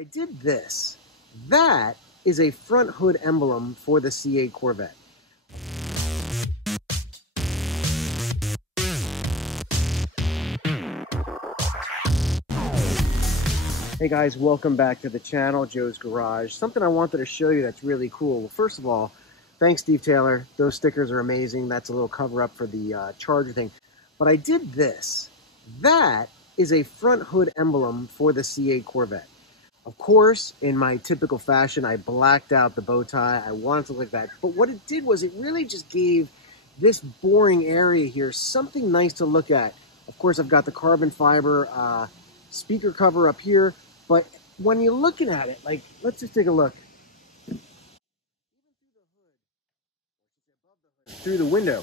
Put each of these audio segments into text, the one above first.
I did this. That is a front hood emblem for the C8 Corvette. Hey guys, welcome back to the channel, Joe's Garage. Something I wanted to show you that's really cool. Well, first of all, thanks Steve Taylor. Those stickers are amazing. That's a little cover up for the charger thing. But I did this. That is a front hood emblem for the C8 Corvette. Of course, in my typical fashion, I blacked out the bow tie. I wanted to look like that. But what it did was it really just gave this boring area here something nice to look at. Of course, I've got the carbon fiber speaker cover up here. But when you're looking at it, like, let's just take a look. Through the window,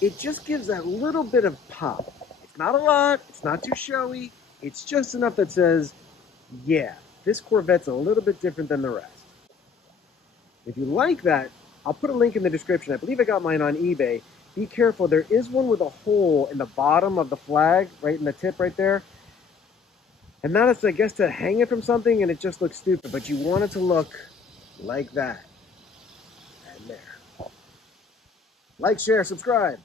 it just gives that little bit of pop. It's not a lot, it's not too showy, it's just enough that says, yeah, this Corvette's a little bit different than the rest. If you like that, I'll put a link in the description. I believe I got mine on eBay. Be careful, there is one with a hole in the bottom of the flag, right in the tip right there. And that is, I guess, to hang it from something, and it just looks stupid. But you want it to look like that. And there. Like, share, subscribe.